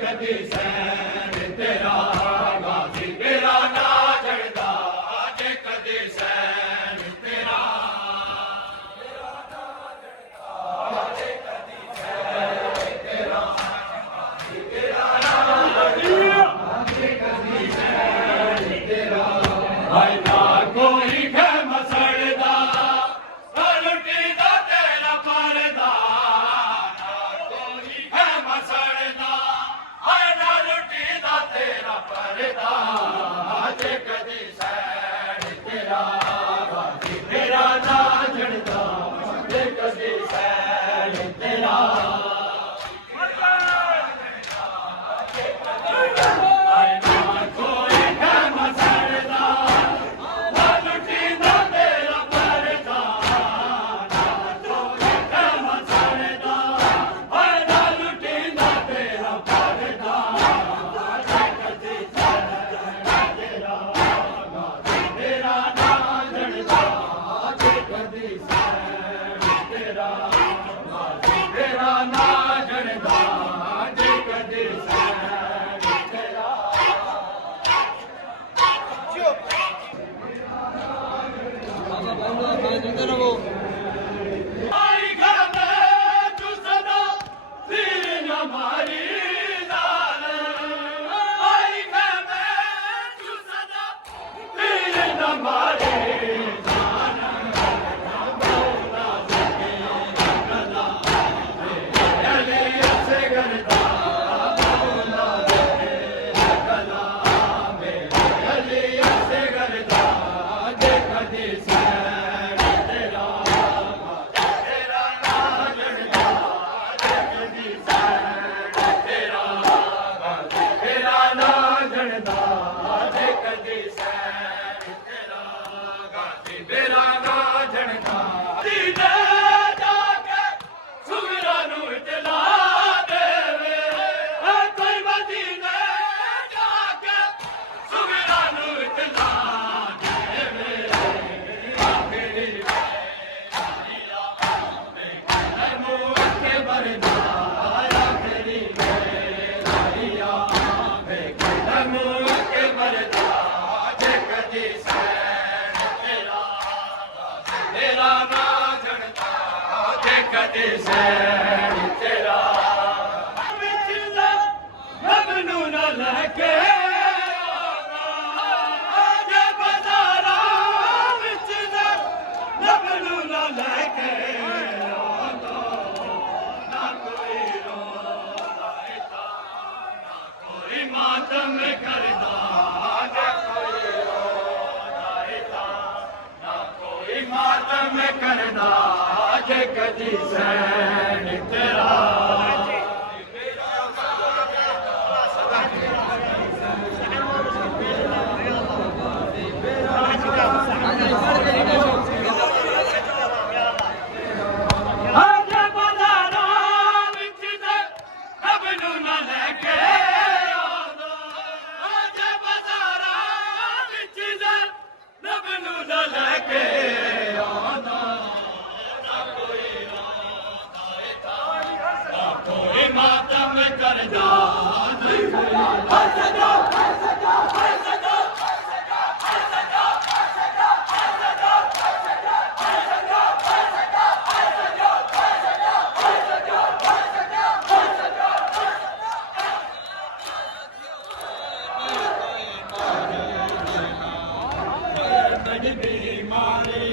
कदी सैन तेरा गाजी मेरा ना जड़दा जे कदी सैन तेरा जे कदी सैन तेरा गाजी मेरा ना जड़दा जे कदी सैन तेरा हाय ना कोई है मसड़दा लुटी दा तेरा परदा परदा जे कदी सैन तेरा गाजी मेरा ना जड़दा जे कदी सैन तेरा कोई है मसड़दा लुटी दा तेरा परदा कोई है मसड़दा लुटी दा तेरा परदा कदी सैन तेरा विच नबनू न लैके जे बाजारा विच नबनू न लैके ना कोई रोंदा ना कोई मातम करदा ना कोई रोंदा ना कोई मातम करदा जे कदी सैन तेरा